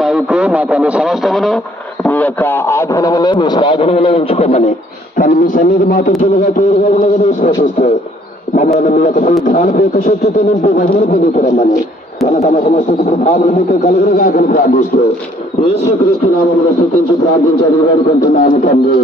Mic మా తన సమస్తమును మీ యొక్క ఆధీనములో మీ స్వాధీనంలో ఉంచుకోమని కానీ మీ సన్నిధి మాత్రం తోడుగా ఉన్నదని విశ్వసిస్తూ మమ్మల్ని మీ యొక్క ధ్యానపు యొక్క శక్తితో నింపి మహిళలు పొందుతురమ్మని మన తమ సమస్త భావన మీకు కలుగురుగా అని ప్రార్థిస్తూ యేసుక్రీస్తు నామములో స్తుతించి ప్రార్థించాలని వేడుకుంటున్నాము తండ్రి.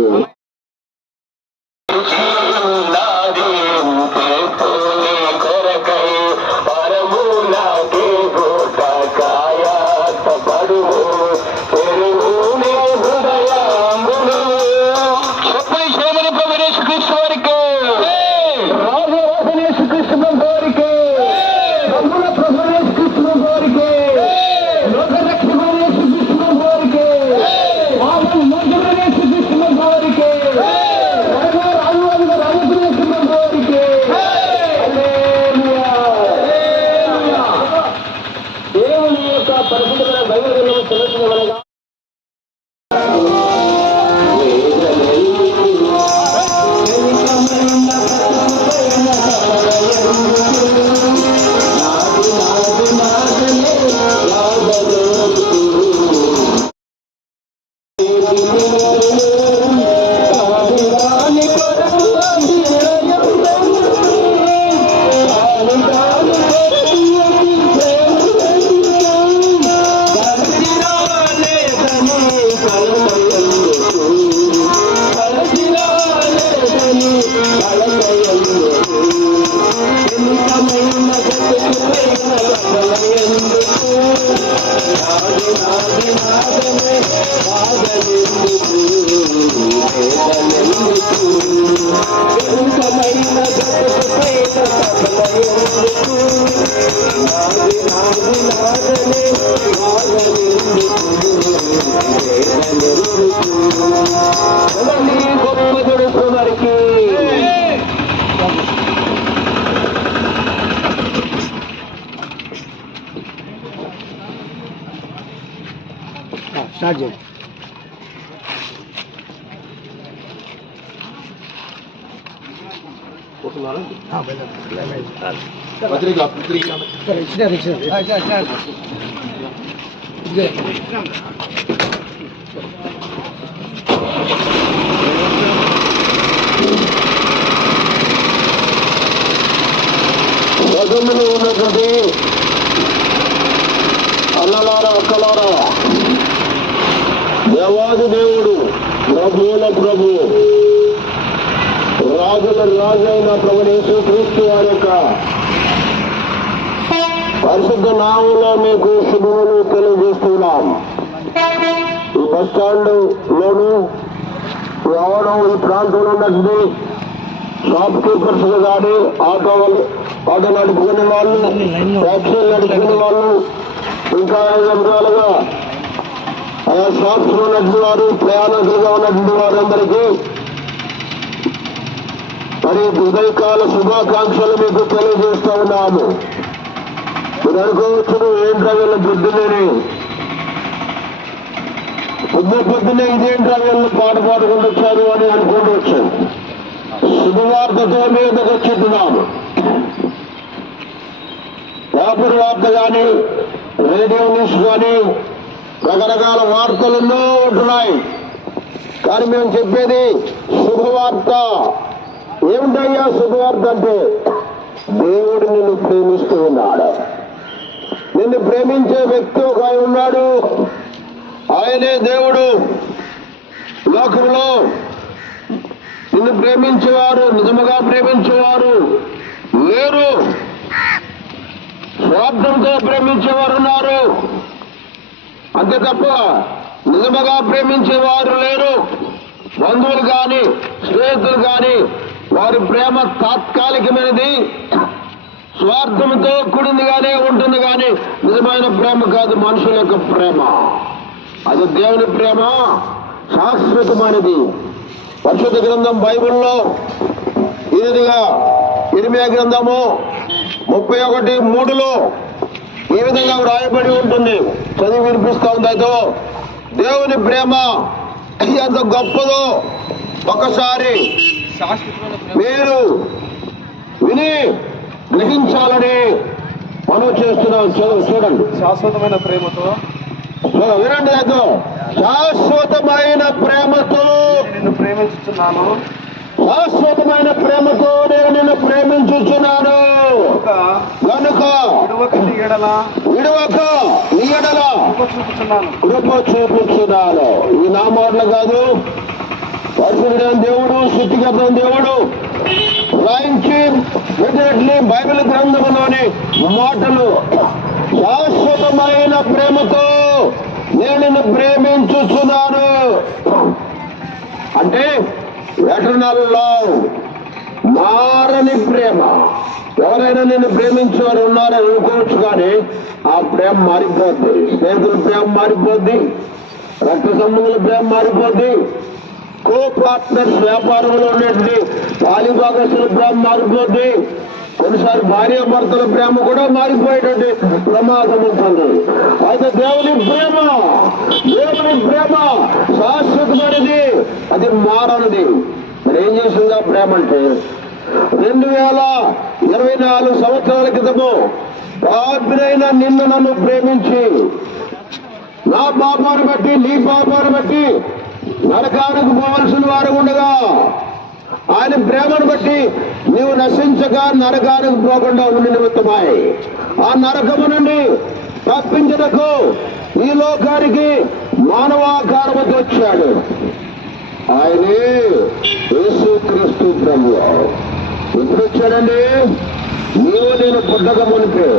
స్టార్ట్ చేయండి. ఉన్నటువంటి అన్నలారా అక్కలారా, దేవాది దేవుడు, ప్రభువుల ప్రభు, రాజుల రాజు అయిన ప్రభువు యేసుక్రీస్తు వారి యొక్క పరిశుద్ధ నామంలో మీకు శుభములు తెలియజేస్తున్నాం. ఈ బస్ స్టాండ్ లోను రావడం ఈ ప్రాంతంలో ఉన్నది షాప్ కీపర్స్ కానీ ఆటో నడుపుకునే వాళ్ళు, ట్యాక్సీలు నడుపుకునే వాళ్ళు, ఇంకా విధాలుగా ఆయా షాప్స్ లో ఉన్నటువంటి వారు, ప్రయాణికులుగా ఉన్నటువంటి వారందరికీ మరి ఉదయకాల శుభాకాంక్షలు మీకు తెలియజేస్తూ ఉన్నాము. మీరు అనుకోవచ్చు ఏంట్రా వీళ్ళ పొద్దున్నే ఇదేంట్రా వీళ్ళు పాట పాడుకుంటూ వచ్చారు అని అనుకుంటూ వచ్చాను. శుభవార్తతో మీదకి వచ్చేట్టున్నాము. పేపర్ వార్త కానీ, రేడియో న్యూస్ కానీ, రకరకాల వార్తలు ఎన్నో ఉంటున్నాయి. కానీ మేము చెప్పేది శుభవార్త. ఏమిటయ్యా శుభవార్త అంటే, దేవుడు నిన్ను ప్రేమిస్తూ ఉన్నాడు. నిన్ను ప్రేమించే వ్యక్తి ఒక ఆయన ఉన్నాడు. ఆయనే దేవుడు. లోకంలో నిన్ను ప్రేమించేవారు, నిజముగా ప్రేమించేవారు లేరు. స్వార్థంతో ప్రేమించేవారు ఉన్నారు, అంతే తప్ప నిజముగా ప్రేమించేవారు లేరు. బంధువులు కానీ, స్నేహితులు కానీ, వారి ప్రేమ తాత్కాలికమైనది, స్వార్థంతో కూడిందిగానే ఉంటుంది. కానీ నిజమైన ప్రేమ కాదు మనుషుల యొక్క ప్రేమ. అది దేవుని ప్రేమ శాశ్వతమైనది. పరిశుద్ధ గ్రంథం బైబిల్లో ఇదిగా ఇర్మియా గ్రంథము 31:3 ఈ విధంగా వ్రాయబడి ఉంటుంది. చదివి వినిపిస్తా ఉంది. అయితే దేవుని ప్రేమ ఎంత గొప్పదో ఒకసారి మీరు విని గ్రహించాలని మనం చేస్తున్నాం. చూడండి. శాశ్వతమైన ప్రేమతో వినండి, అదో శాశ్వతమైన ప్రేమతో నిన్ను ప్రేమించుతున్నాను, శాశ్వతమైన ప్రేమతో నేను నిన్ను ప్రేమించుచున్నాను కనుక విడవక నీ ఎడల కృప చూపుచున్నాను. ఈ నా మాటలు కాదు, పరిశుద్ధుడైన దేవుడు, సృష్టికర్త దేవుడు రాయించి డెఫినెట్లీ బైబిల్ గ్రంథంలోని మాటలు. శాశ్వతమైన ప్రేమతో నేను నిన్ను ప్రేమించుచున్నాను అంటే ఎటర్నల్ లవ్, మారని ప్రేమ. ఎవరైనా నిన్ను ప్రేమించేవారు ఉన్నారని అనుకోవచ్చు, కానీ ఆ ప్రేమ మారిపోద్ది. స్నేహితుల ప్రేమ మారిపోద్ది, రక్త సంబంధుల ప్రేమ మారిపోద్ది, కో పార్ట్నర్స్ వ్యాపారంలో ఉండేటువంటి పాలిభాగస్తుల ప్రేమ మారిపోద్ది. కొన్నిసార్లు భార్య భర్తల ప్రేమ కూడా మారిపోయేటువంటి ప్రమాదం ఉంటుంది. అయితే దేవుని ప్రేమ శాశ్వతమైనది, అది మారనిది. మరి ఏం చేసింది ఆ ప్రేమ అంటే 2024 సంవత్సరాల క్రితము పాపినైన నిన్ను నన్ను ప్రేమించి నా పాపాన్ని బట్టి నీ పాపాన్ని బట్టి నరకానికి పోవలసిన వారు ఉండగా ఆయన ప్రేమను బట్టి నీవు నశించక నరకానికి పోకుండా ఉండి నిమిత్తమాయి ఆ నరకము నుండి తప్పించటకు ఈ లోకానికి మానవాకారముతో వచ్చాడు. ఆయనే యేసుక్రీస్తు ప్రభువు. ఎప్పుడు వచ్చాడండి? నీవు నేను పుట్టక మునిపే.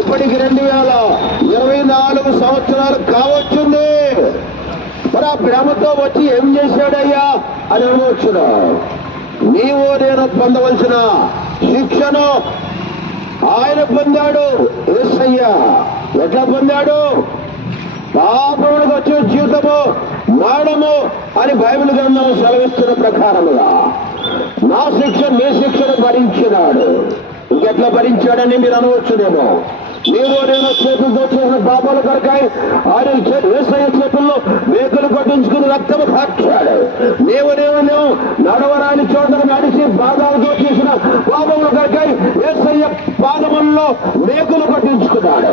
ఇప్పటికి 2024 సంవత్సరాలు కావచ్చుంది. మరి ఆ ప్రేమతో వచ్చి ఏం చేశాడయ్యా అని అనవచ్చును. నీవు నేను పొందవలసిన శిక్షను ఆయన పొందాడు. యేసయ్య ఎట్లా పొందాడు? పాపములకు వచ్చే జీవితము మరణము అని బైబిల్ గ్రంథము సెలవిస్తున్న ప్రకారముగా నా శిక్ష మీ శిక్షను భరించినాడు. ఇంకెట్లా భరించాడని మీరు అనవచ్చునేమో. నీవు నేను చేతులతో చేసిన పాపాల కొరకాయ ఆయన యేసయ్య చేతుల్లో మేకలు కొట్టించుకుని రక్తము కార్చాడు. నీవు నడవరాని చోటను నడిచి పాదాలతో చేసిన పాపముల కొరకాయ యేసయ్య పాదముల్లో మేకలు కొట్టించుకున్నాడు.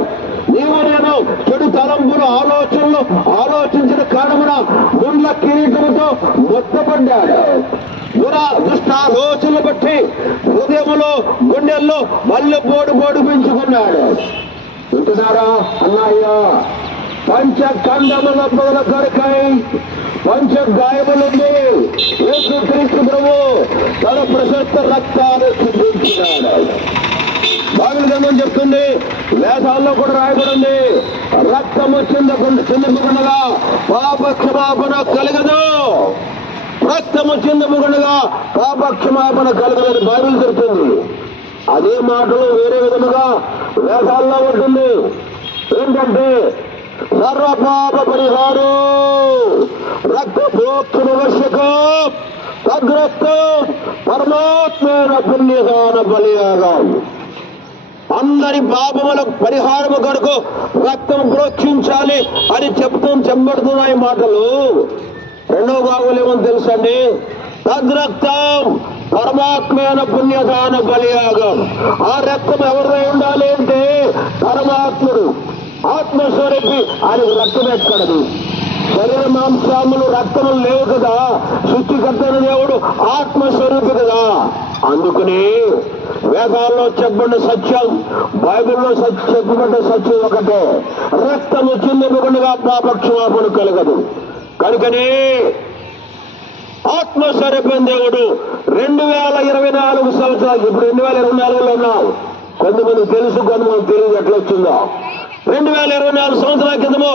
నీవు నేను చెడు తలంపులు ఆలోచనలు ఆలోచించిన కారణమున ముండ్ల కిరీటముతో మొత్తపడ్డాడు. దుష్ట ఆలోచనలు బట్టి హృదయములో గుండెల్లో మల్లె పోడు పెంచుకున్నాడు. వింటున్నారా అన్నాయ్యా? పంచఖండముల పొదల కొరకై పంచ గాయములుంది యేసుక్రీస్తు ప్రభు తన ప్రశస్త రక్తాన్ని చిందించినాడు. బైబిల్ గ్రంథం చెప్తుంది, వేదాల్లో కూడా రాయబడింది, రక్తము చిందకుండా పాప క్షమాపణ కలగదు. రక్తము చిందకుండా పాప క్షమాపణ కలగదని బైబిల్ చెప్తుంది. అదే మాటలు వేరే విధముగా వేదాల్లో ఉంటుంది. ఏంటంటే సర్వపాప పరిహారం రక్తపోక్షణ వశ్యకం తద్రక్తం పరమాత్మైన పుణ్యదాన బలియాగం. అందరి పాపముల పరిహారము కొరకు రక్తం ప్రోక్షించాలి అని చెప్పబడుతున్నాయి మాటలు. రెండవ భాగంలో ఏమని తెలుసండి? తద్రక్తం పరమాత్మైన పుణ్యదాన బలియాగం. ఆ రక్తం ఎవరిదై ఉండాలి అంటే పరమాత్ముడు ఆత్మస్వరూపి. ఆయనకు రక్తం ఎక్కడదు. శరీర మాంసాములు రక్తములు లేవు కదా. సృష్టికర్త దేవుడు ఆత్మస్వరూపి కదా. అందుకని వేదాల్లో చెప్పబడిన సత్యం, బైబిల్లో చెప్పబడ్డ సత్యం ఒకటే, రక్తము చిందకుండా పాపక్షమాపణ కలగదు. కనుకనే ఆత్మస్వరూపం దేవుడు 2024 సంవత్సరాలు, ఇప్పుడు 2024లో ఉన్నాం. కొంతమంది తెలుసు, కొంతమంది తెలియదు ఎట్లా వచ్చిందో. 2024 సంవత్సరాల క్రితము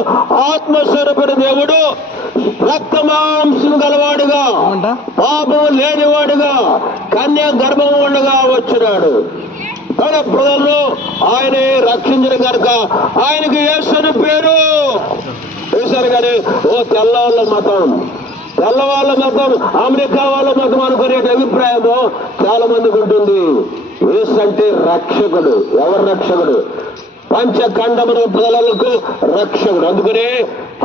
ఆత్మస్వరూపుడు దేవుడు రక్తమాంసం గలవాడుగా, పాపం లేనివాడుగా, కన్య గర్భం ఉండగా వచ్చినాడు. తన ప్రజలను ఆయనే రక్షించిన కనుక ఆయనకి యేసుని పేరు వేశారు. కానీ తెల్లవాళ్ళ మతం, తెల్లవాళ్ళ మతం, అమెరికా వాళ్ళ మతం అనుకునే అభిప్రాయము చాలా మందికి ఉంటుంది. యేసు అంటే రక్షకుడు. ఎవరు రక్షకుడు? పంచఖండముల ప్రజలకు రక్షకుడు. అందుకనే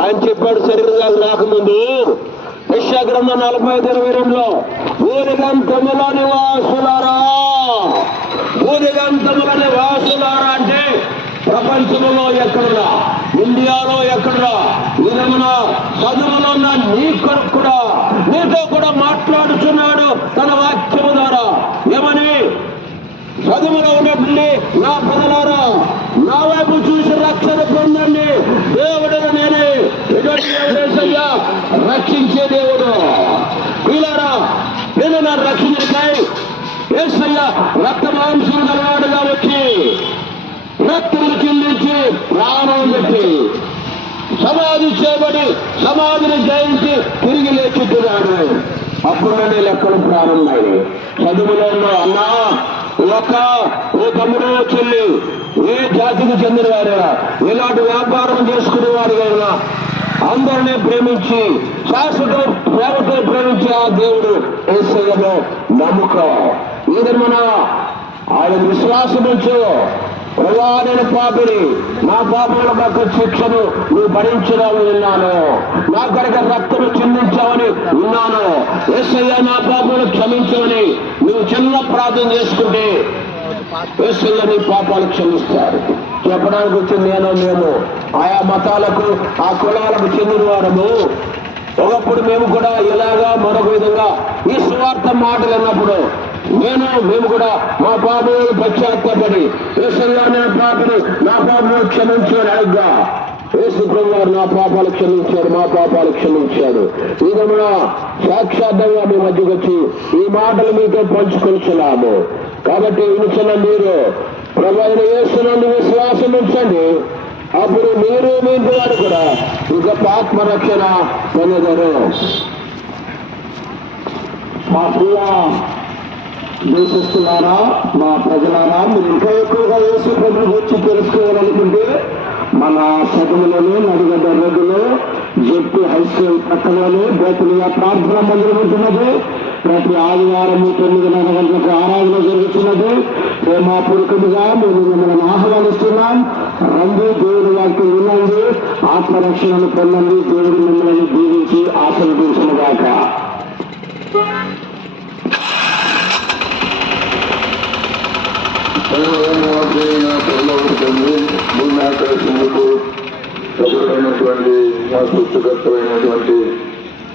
ఆయన చెప్పాడు శరీరంగా రాకముందు యెషయా గ్రంథం 45:22లో భూదిగంతముల నివాసులారా, భూదిగంతముల నివాసులారా అంటే ప్రపంచంలో ఎక్కడున్నా, ఇండియాలో ఎక్కడున్నా నిజమున చదువులో ఉన్న నీ కొరకు కూడా నీతో కూడా మాట్లాడుచున్నాడు తన వాక్యము ద్వారా. ఏమని? చదువులో ఉన్నట్టుండి నా ప్రజలారా నా వైపు చూసి రక్షణ పొందండి, దేవుడను నేనే. ఎటువంటి దేవుడేసయ్యా? రక్షించే దేవుడు. వీళ్ళారా నేను నా రక్షణకై యేసయ్య రక్త మాంసం గలవాడుగా వచ్చి రక్తములు చిందించి ప్రాణం పెట్టి సమాధి చేయబడి సమాధిని జయించి తిరిగి లేచుతున్నాడు. అప్పుడునే లెక్కలు ప్రారంభమయ్యాయి. చదువులో అన్నా ఓ తమ్ముడు చెల్లి ఏ జాతికి చెందిన వారైనా ఇలాంటి వ్యాపారం చేసుకునే వారికైనా అందరినీ ప్రేమించి శాశ్వత ప్రేమతో ప్రేమించి ఆ దేవుడు యేసయ్యలో నమ్ముకో. ఏదన్నా ఆయన విశ్వాసం ఉంచు. ప్రభా నేను పాపిని, నా పాపముల యొక్క శిక్షను నువ్వు భరించడాన్ని విన్నాను, నా కొరకు రక్తము చిందించావని విన్నాను. యేసయ్య నా పాపములు క్షమించమని నువ్వు చిన్న ప్రార్థన చేసుకుంటే యేసయ్య నీ పాపాలు క్షమిస్తాడు. చెప్పడానికి వచ్చింది మేము ఆయా మతాలకు ఆ కులాలకు చెందిన వారము. ఒకప్పుడు మేము కూడా ఇలాగా మరొక విధంగా ఈ సువార్త మాటలు అన్నప్పుడు మేము కూడా మా పాపములు పశ్చాత్తాపడి యేసయ్య నా పాపములు క్షమించాడు. అడుగ్గా యేసు ప్రభు వారు నా పాపాలు క్షమించాడు, మా పాపాలు క్షమించాడు. ఈ విధంగా సాక్షాత్తంగా మీ మధ్యకు వచ్చి ఈ మాటలు మీతో పంచుకొచ్చున్నాము. కాబట్టి వినుచున్న మీరు ప్రభు అయిన యేసునందు విశ్వాసం ఉంచండి. అప్పుడు మీరు మీ ఇంటి వారు కూడా ఈ గొప్ప ఆత్మరక్షణ పొందగలరు. మా ప్రియ దేశస్తులారా, మా ప్రజలారా, మీరు ఇంకా ఎక్కువగా యేసు ప్రభువుని గురించి తెలుసుకోవాలనుకుంటే మన సగములను నడిగడ్డ రోడ్డులో జెడ్పీ హై స్కూల్ పక్కలోనే బేతులుగా ప్రార్థనా మందిరం ఉంటున్నది. ప్రతి ఆదివారం 9:30 గంటలకు ఆరాధన జరుగుతున్నది. ప్రేమపూర్వకముగా మేము మిమ్మల్ని ఆహ్వానిస్తున్నాం. రండి, దేవుడి వాక్యం వినండి, ఆత్మరక్షణను పొందండి. దేవుడు మిమ్మల్ని దీవించి ఆశీర్వదించునుగాక. సభ్యులైనటువంటి మా సృష్టికర్తమైనటువంటి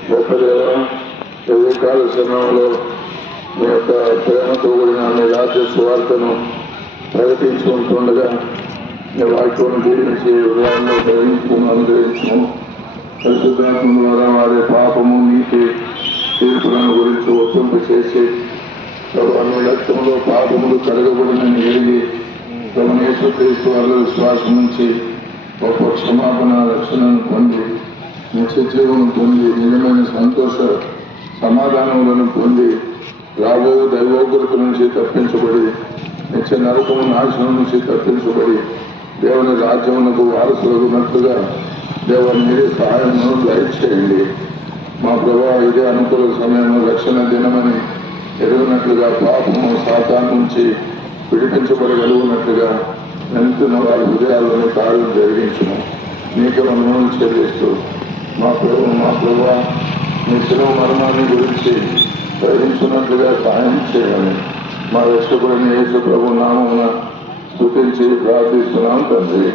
గొప్ప దేవ, ఈ కాల సమయంలో మీ యొక్క ప్రేమతో కూడిన మీ రాజ్య సువార్తను ప్రకటించుకుంటుండగా మీ వాక్యం దీవించి హృదయాన్ని గ్రహించుకుని అనుగ్రహించము. పరిశుద్ధాత్మ ద్వారా వారి పాపము నీతి తీర్పులను గురించి ఒప్పింపు చేసి మీ రక్తంలో పాపములు కడగబడినని ఎరిగి యేసుక్రీస్తు వారిలో విశ్వాసం నుంచి గొప్ప క్షమాపణ రక్షణను పొంది నిత్య జీవనం పొంది నిజమైన సంతోష సమాధానములను పొంది రాబో దైవోగ్రత నుంచి తప్పించబడి నిత్య నరకము నాశనం నుంచి తప్పించబడి దేవుని రాజ్యమునకు వారసులగునట్లుగా దేవుని మీరే సహాయమును దయచేయండి. మా ప్రభావ ఇదే అనుకూల సమయంలో రక్షణ దినమని ఎరుగునట్లుగా పాపము సాతాను నుంచి విడిపించబడగలుగునట్లుగా వెళ్తున్న వారి హృదయాల్లోని కార్యం జరిగించను. నీకే మనము చెల్లిస్తూ మా ప్రభావ మీ శిలువ మరణాన్ని గురించి గ్రహించున్నట్లుగా సహాయం చేయాలి. మా రక్షకుడిని యేసు ప్రభు నామమున స్తుతించి ప్రార్థిస్తున్నాం తండ్రి.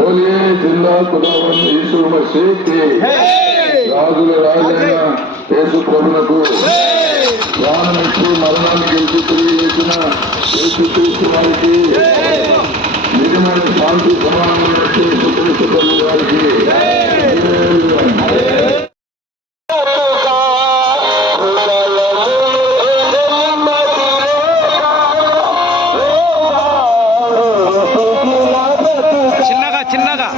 బోలియే జిందా ఖుదావన్ యేసు మసీహ్కి, రాజుల రాజైన యేసు ప్రభునకు, ప్రాణమిచ్చి మరణాన్ని గెలిచి తిరిగి లేచిన యేసు క్రీస్తు వారికి, నిజమైన శాంతి సమానమైన యేసు క్రీస్తు ప్రభు వారికి చిన్నగా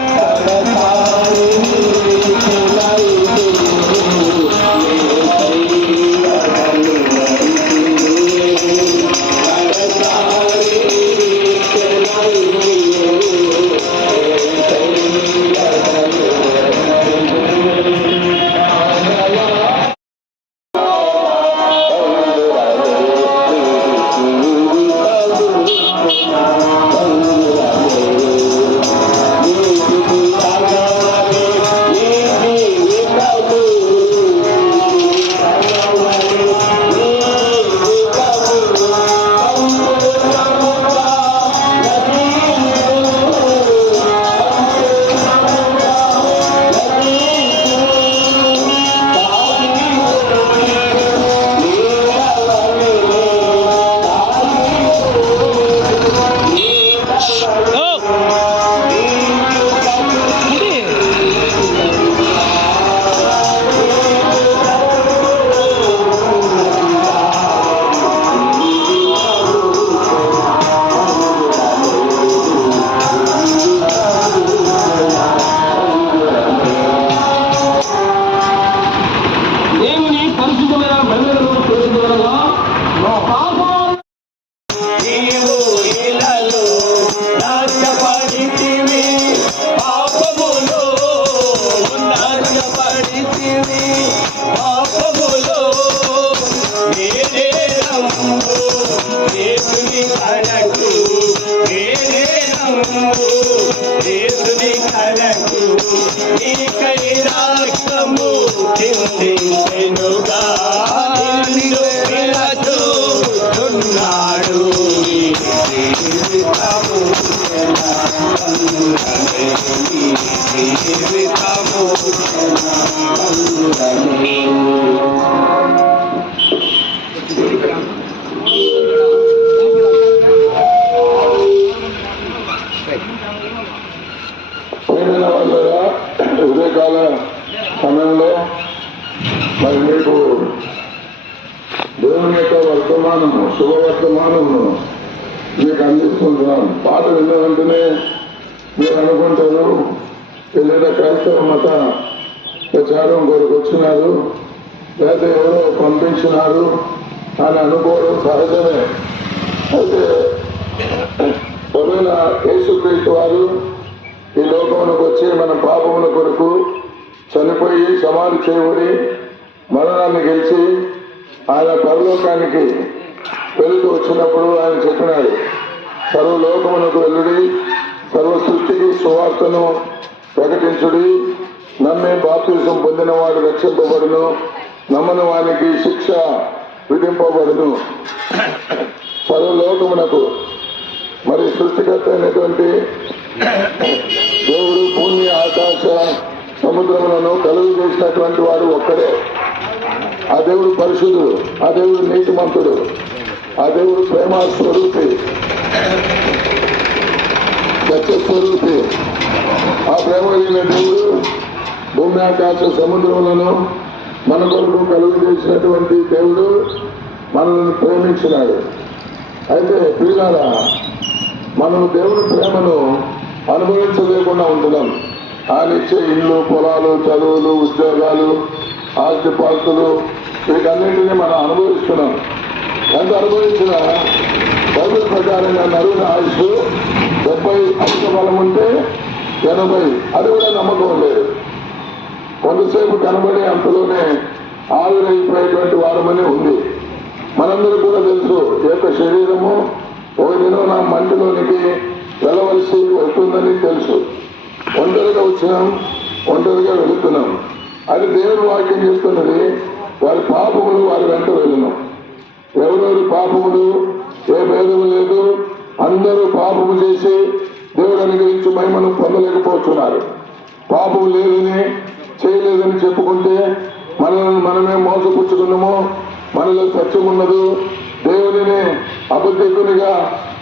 కొరకు నీకై రక్తము చిందించెనుగా నిన్ను పిలుచుచున్నాడు జీవితము జీవితము ఉదయకాల సమయంలో మరి మీకు దేవుని యొక్క వర్తమానము శుభవర్తమానము మీకు అందిస్తున్నాం. పాట విన్న వెంటనే మీరు అనుకుంటారు ఏదైనా క్రైస్తవ మత ప్రచారం కొరకు వచ్చినారు లేదా ఎవరో పంపించినారు అని అనుకోవడం సహజమే. అయితే ఎవరైనా యేసుక్రీస్తు వారు ఈ లోకమునకు వచ్చి మన పాపముల కొరకు చనిపోయి సమాధి చేయబడి మరణాన్ని గెలిచి ఆయన పరలోకానికి వెళుతూ వచ్చినప్పుడు ఆయన చెప్పినాడు, సర్వలోకమునకు వెళ్ళుడి, సర్వ సృష్టికి సువార్తను ప్రకటించుడి, నమ్మే బాప్తిసం పొందిన వాడు రక్షింపబడును, నమ్మని వానికి శిక్ష విధింపబడును. సర్వలోకమునకు మరి సృష్టికర్త అయినటువంటి దేవుడు భూమి ఆకాశ సముద్రములను కలుగు చేసినటువంటి వాడు ఒక్కడే. ఆ దేవుడు పరిశుద్ధుడు, ఆ దేవుడు నీతిమంతుడు, ఆ దేవుడు ప్రేమ స్వరూపి, సత్య స్వరూపి. ఆ ప్రేమ కలిగిన దేవుడు భూమి ఆకాశ సముద్రములను మన కొరకు కలుగు చేసినటువంటి దేవుడు మనల్ని ప్రేమించినాడు. అయితే పిల్లల మనం దేవుని ప్రేమను అనుభవించలేకుండా ఉంటున్నాం. ఆయన ఇచ్చే ఇల్లు, పొలాలు, చదువులు, ఉద్యోగాలు, ఆస్తిపాస్తులు వీటన్నింటినీ మనం అనుభవిస్తున్నాం. ఎంత అనుభవించినా బైబిల్ ప్రకారంగా నరుని ఆయుష్ 70 అధిక బలం ఉంటే 80, అది కూడా నమ్మకం లేదు. కొంతసేపు కనబడి అంతలోనే ఆవిరైపోయేటువంటి వారమని ఉంది. మనందరూ కూడా తెలుసు, ఈ యొక్క శరీరము ఒక దినం నా మంటిలోనికి వెళ్ళవలసి వస్తుందని తెలుసు. ఒంటరిగా వచ్చినాం, ఒంటరిగా వెళుతున్నాం. అది దేవుని వాక్యం చెప్తున్నది, వారి పాపములు వారి వెంట వెళ్ళను. ఎవరెవరి పాపములు ఏ భేదము లేదు, అందరూ పాపము చేసి దేవుడు అనుగ్రహించి మహిమను పొందలేకపోతున్నారు. పాపము లేదని చేయలేదని చెప్పుకుంటే మనల్ని మనమే మోసపుచ్చుకున్నాము, మనలో సత్యం ఉన్నదు, దేవుడిని అబద్ధికునిగా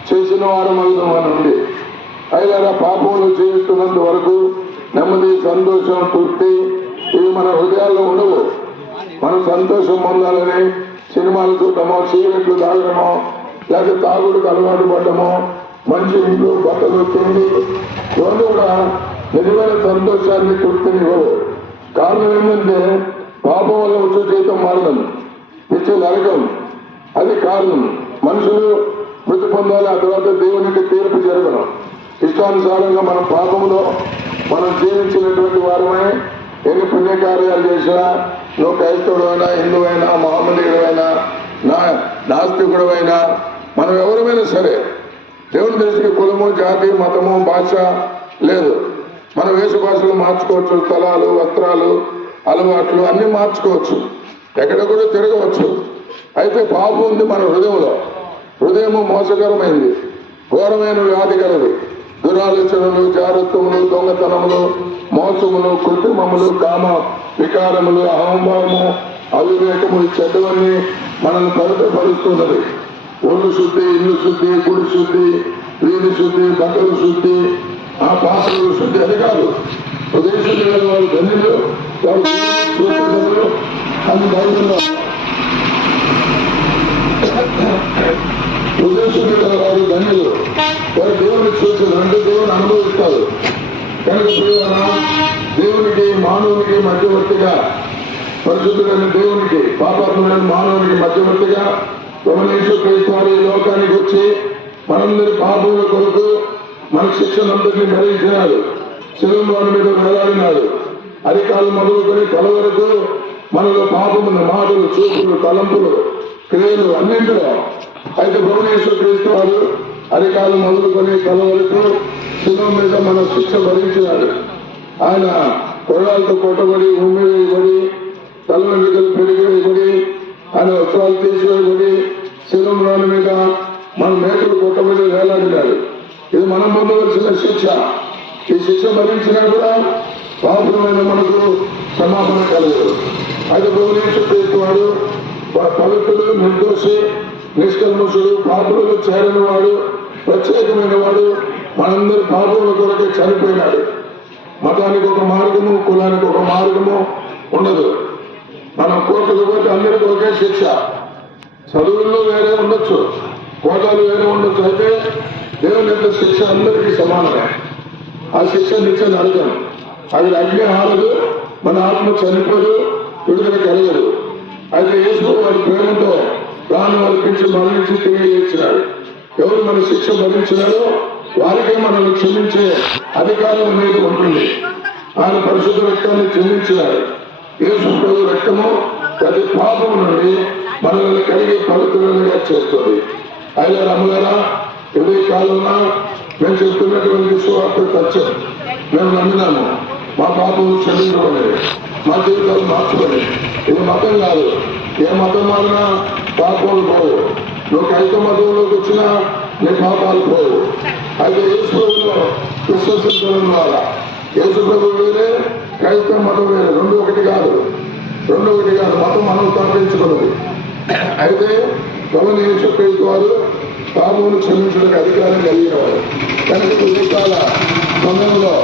చేసిన వారు మన నుండి. అయితే పాపములు జీవిస్తున్నంత వరకు నెమ్మది, సంతోషం, తృప్తి ఇవి మన హృదయాల్లో ఉండవు. మనం సంతోషం పొందాలని సినిమాలు చూడటమో, సిగరెట్లు తాగడమో, లేకపోతే తాగుడుకు అలవాటు పడ్డమో, మంచి ఇంట్లో బట్టలు, తిండి ఇవన్నీ కూడా నిజమైన సంతోషాన్ని, తృప్తిని ఇవ్వవు. కారణం ఏంటంటే పాపం వల్ల వచ్చే జీవితం మారడం, ఇచ్చే నరకం, అది కారణం. మనుషులు మృతి పొందాలి, ఆ తర్వాత దేవునికి తీర్పు జరగడం. ఇష్టానుసారంగా మన పాపంలో మనం జీవించినటువంటి వారమే ఎన్ని పుణ్యకార్యాలు చేసినా, నువ్వు క్రైస్తవుడైనా, హిందువైనా, మహమ్మదీయుడైనా, నాస్తికుడైనా, మనం ఎవరైనా సరే దేవుని దృష్టికి కులము, జాతి, మతము, భాష లేదు. మన వేషభాషలు మార్చుకోవచ్చు, స్థలాలు, వస్త్రాలు, అలవాట్లు అన్ని మార్చుకోవచ్చు, ఎక్కడ కూడా తిరగవచ్చు. అయితే పాపం ఉంది మన హృదయంలో. హృదయము మోసకరమైంది, ఘోరమైన వ్యాధి కలది. దురాలోచనలు, జారత్వములు, దొంగతనములు, మోసములు, కృత్రిమములు, కామ వికారములు, అహంభావము, అవివేకము, చెడ్డవన్నీ మనల్ని పరుస్తున్నది. ఒళ్ళు శుద్ధి, ఇల్లు శుద్ధి, గుడి శుద్ధి, వీధి శుద్ధి, బట్టలు శుద్ధి, ఆ పాత్రలు శుద్ధి అది కాదు. హృదయ శుద్ధి గల వారు ధన్యులు, వారు చూస్తున్నారు అని బైబిల్లో. హృదయ శుద్ధి గల వారు ధన్యులు, వారు దేవుని చూస్తున్నారు అంటే దేవుని అనుభవిస్తారు. కనుక దేవునికి మానవునికి మధ్యవర్తిగా, పరిశుద్ధుడైన దేవునికి పాపాత్ముడైన మానవునికి మధ్యవర్తిగా యేసుక్రీస్తు వారు ఈ లోకానికి వచ్చి మనందరి పాపముల కొరకు మన శిక్షనంతటినీ భరించినాడు. శిలువ మీద వేలాడినాడు. అరికాలు మొదలుకొని తల వరకు మనలో పాపమున్న మాటలు, చూపులు, తలంపులు, క్రియలు అన్నింటిలో. అయితే యేసుక్రీస్తు వారు అరికాలు మొదలుకొని తల వరకు శిలువ మీద మన శిక్ష భరించినాడు. ఆయన కొరడాలతో కొట్టబడి ఉమ్మి వేయబడి తల వెంట్రుకలు పెరిగివేయబడి ఆయన వస్త్రాలు తీసివేయబడి శిలంరాని మీద మన మేకలు కొట్టబడి వేలాడినాడు. ఇది మనం పొందవలసిన శిక్ష. ఈ శిక్ష భరించినా కూడా పాపులమైన మనకు క్షమాపణ కలగదు. అయితే ప్రభువాడు పవిత్రుడు, నిర్దోషి, నిష్కల్మషుడు, పాపులలో చేరిన వాడు, ప్రత్యేకమైన వాడు, మనందరి పాపుల కొరకే చనిపోయినాడు. మతానికి ఒక మార్గము, కులానికి ఒక మార్గము ఉండదు. మనం కోర్టుకు పోతే అందరికీ ఒకే శిక్ష. చదువుల్లో వేరే ఉండొచ్చు, కోటాలు వేరే ఉండొచ్చు. అయితే దేవుని యొక్క శిక్ష అందరికీ సమానమే. ఆ శిక్ష నిత్య నరకం. అది అగ్ని ఆరదు, మన ఆత్మ చనిపోదు, విడుదల కలగదు. అయితే యేసు వారి ప్రేమతో ప్రాణం అర్పించి మరణించి తిరిగి ఇచ్చినాడు. ఎవరు మన శిక్ష భరించినారో వారికే మనల్ని క్షమించే అధికారం అనేది ఉంటుంది. ఆయన పరిశుద్ధ రక్తాన్ని చెల్లించినాడు. యేసు ప్రభు రక్తము ప్రతి పాపం నుండి మనల్ని కలిగి పవిత్రంగా చేస్తుంది. అయితే అమ్మగారా, ఇదే కాలంలో మేము చెప్తున్నటువంటి సువార్త సత్యం. మేము నమ్మినాము. మా పాపం క్షమించబడేది, మా జీవితాలు మార్చబడేది. ఇది మతం కాదు. ఏ మతం మారినా పాపాలు పోవు. నువ్వు క్రైస్త మతంలోకి వచ్చినా నీ పాపాలు పోవు. అయితే యేసు ప్రభువులో విశ్వసించడం ద్వారా యేసు ప్రభు వేరే, క్రైస్తవ మతం వేరే. రెండు ఒకటి కాదు. మతం మనం స్థాపించుకున్నది. అయితే ప్రభుని యేసు క్రీస్తు వారు పాపమును క్షమించడానికి అధికారం కలిగిన వారు. కనుక ఉదయకాల సమయంలో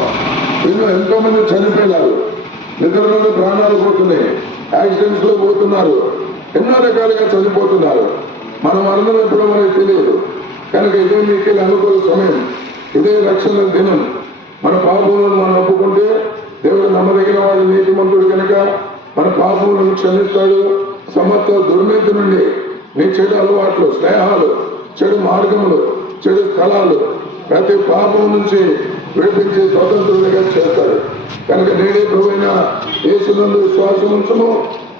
ఎంతో మంది చనిపోయినారు. నిద్రలో ప్రాణాలు పోతున్నాయి, యాక్సిడెంట్స్ లో పోతున్నారు, ఎన్నో రకాలుగా చనిపోతున్నారు. మనం అందరం ఎప్పుడో మనకి తెలియదు. కనుక ఇదే మీకు అనుకూల సమయం, ఇదే రక్షణ దినం. మన పాపములను మనం ఒప్పుకుంటే దేవుడు నమ్మదగిన వాడు, నీతిమంతుడు కనుక మన పాపములను క్షమిస్తాడు. సమస్త దుర్నీతి నుండి, నీ చెడు అలవాట్లు, స్నేహాలు, చెడు మార్గములు, చెడు స్థలాలు, ప్రతి పాపం నుంచి విడిపించి స్వతంత్రుడిగా చేస్తాడు. కనుక నేనే ప్రభువైన యేసునందు విశ్వాసం ఉంచుము.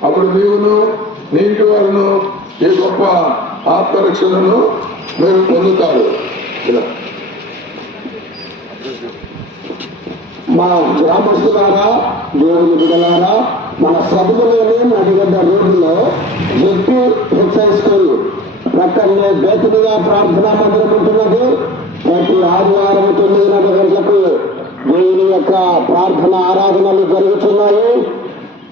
అప్పుడు నీవును నీ ఇంటి వారును ఈ గొప్ప ఆత్మరక్షణను మీరు పొందుతారు. మా గ్రామస్తులారా, దేవుని బిడ్డలారా, మన సభలోని నడిగడ్డ రోడ్డులో జెడ్పీ హెచ్ఐ స్కూల్ ప్రక్కనే బేతుడిగా ప్రార్థనా మందిరం ఉంటున్నది. ప్రతి ఆదివారం 9:30 గంటలకు దేవుని యొక్క ప్రార్థన ఆరాధనలు జరుగుతున్నాయి.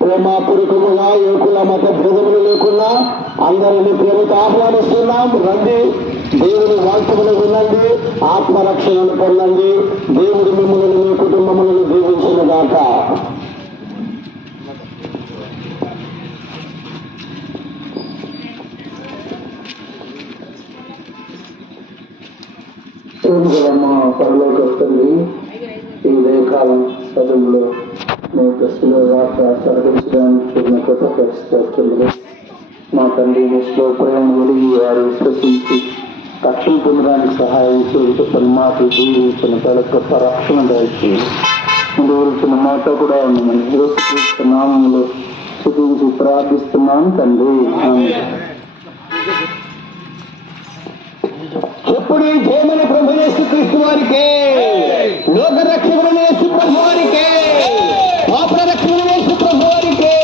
ప్రేమపూర్వకముగా ఏ కుల మత భేదములు లేకుండా అందరినీ ప్రేమతో ఆహ్వానిస్తున్నాం. రండి, దేవుని వాక్యములు వినండి, ఆత్మరక్షణను పొందండి. దేవుడు మిమ్మల్ని, మీ కుటుంబములను దీవించునుగాక. మా పరలోక తండ్రి, ఈ ఉదయకాలం సభలో మీ దశలో వార్త ప్రకటించడానికి చూసిన కృత పరిస్థితులు మా తండ్రి విషయంలో ప్రేమ కలిగి వారు విశ్వసించి రక్షణ పొందడానికి సహాయం చేసి మాకు జీవించిన తల గొప్ప రక్షణ దయచేసి ముందు వచ్చిన మాట కూడా మిమ్మల్ని యేసుక్రీస్తు నామములో స్తుతించి ప్రార్థిస్తున్నాం తండ్రి. ఎప్పుడు జయమైన ప్రభు యేసుక్రీస్తు వారికే, లోక రక్షకుడైన యేసు ప్రభు వారికే, పాపుల రక్షకుడైన యేసు ప్రభు వారికే,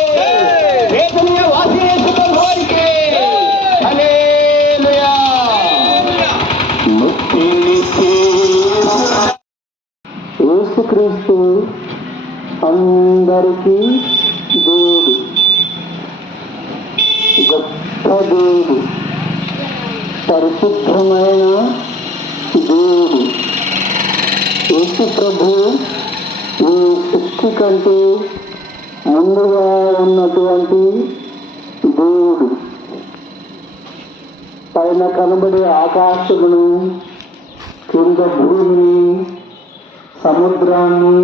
వేదనీయ వాసి యేసు ప్రభు వారికే. హల్లెలూయా. యేసుక్రీస్తు అందరికీ దేవుడు, గొప్ప దేవుడు, పరిశుద్ధమైన దేవుడు. యేసు ప్రభు ఈ సృష్టి కంటే ముందుగా ఉన్నటువంటి దేవుడు. పైన కనబడే ఆకాశమును, కింద భూమిని, సముద్రాన్ని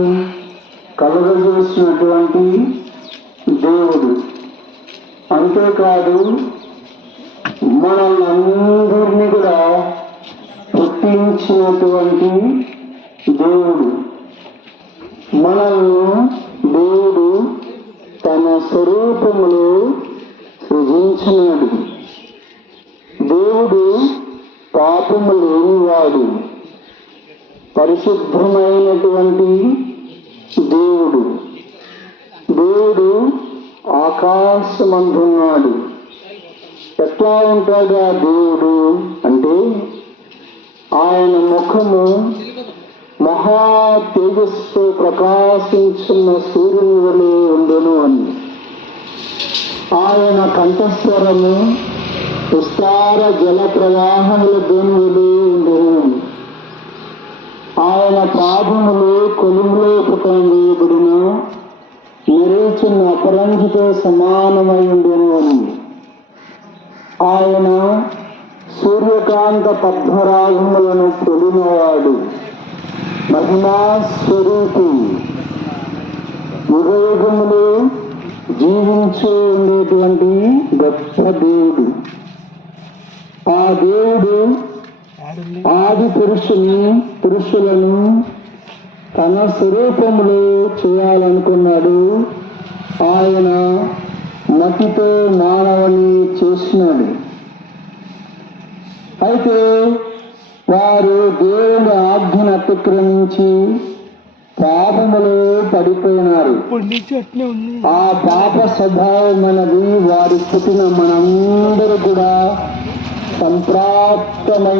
కలుగజేసినటువంటి దేవుడు. అంతేకాదు, మనల్ని కూడా పుట్టించినటువంటి దేవుడు. మనల్ని దేవుడు తన స్వరూపములో సృజించినాడు. దేవుడు పాపము లేనివాడు, పరిశుద్ధమైనటువంటి దేవుడు ఆకాశమందున్నాడు. ఎట్లా ఉంటాడు ఆ దేవుడు అంటే, ఆయన ముఖము మహా తేజస్సు ప్రకాశించిన సూర్యుని వలె ఉండెను అని. ఆయన కంఠస్వరము విస్తార జల ప్రవాహముల ధ్వనులు ఉండెను. ఆయన పాదములు కొలుములో పుటంబడిన మెరుచున్న అపరంజితో సమానమై ఉండెను అని. ఆయన సూర్యకాంత పద్మరాగములను పొడినవాడు, మహిమా స్వరూపి, యుగయుగములు జీవించి ఉండేటువంటి గొప్ప దేవుడు. ఆ దేవుడు ఆది పురుషులను తన స్వరూపములో చేయాలనుకున్నాడు. ఆయన మట్టితో మానవుని చేసినాడు. అయితే వారు దేవుని ఆజ్ఞను అతిక్రమించి పాపములో పడిపోయినారు. ఆ పాప స్వభావం అనేది వారి పుట్టిన మనందరూ కూడా సంప్రాప్తమై